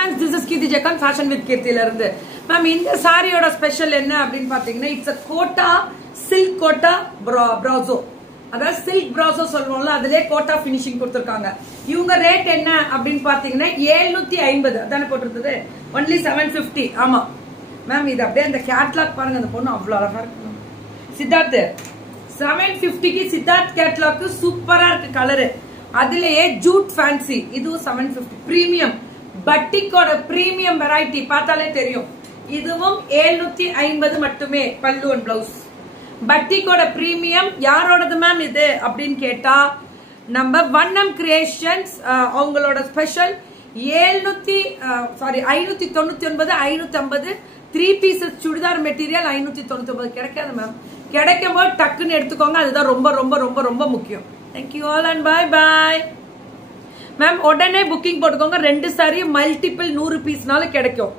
fans, this is Kirti Jakan, Fashion with Kirti la irundhu. Ma'am, இந்த சாரியோட special என்ன அப்படினு பாத்தீங்கன்னா it's a Kota silk Kota brazo. அதாவது silk brazo சொல்றோம்ல அதுலயே கோட்டா ஃபினிஷிங் கொடுத்திருக்காங்க. இவங்க ரேட் என்ன அப்படினு பாத்தீங்கன்னா 750 அதானே போட்டுருந்தது. only 750. ஆமா. மேம் இது அப்படியே அந்த கேட்டலாக் பாருங்க அந்த பொண்ணு அவ்வளவு அழகா இருக்கு. சித்தார்த் 750 க்கு சித்தார்த் கேட்டலாக் சூப்பரா இருக்கு கலர். அதுலயே ஜூட் ஃபேன்சி இதுவும் 750 பிரீமியம் பட்டிக்கோட பிரீமியம் வெரைட்டி பார்த்தாலே தெரியும். இதுவும் 750 மட்டுமே பல்லு அண்ட் பிளவுஸ். பட்டிக்கோட பிரீமியம் யாரோடது மேம் இது அப்படின்னு கேட்டா நம்ம வண்ணம் கிரியேஷன்ஸ் அவங்களோட ஸ்பெஷல் 599 550 3 பீசஸ் சுடிதார் மெட்டீரியல் 599 கிடைக்காது மேம். கிடைக்கும் போது டக்குன்னு எடுத்துக்கோங்க. அதுதான் ரொம்ப ரொம்ப ரொம்ப ரொம்ப முக்கியம். Thank you all and bye bye. Ma'am உடனே புக்கிங் போட்டுக்கோங்க. 2 சாரி மல்டிபிள் 100 பீஸ்னால கிடைக்கும்.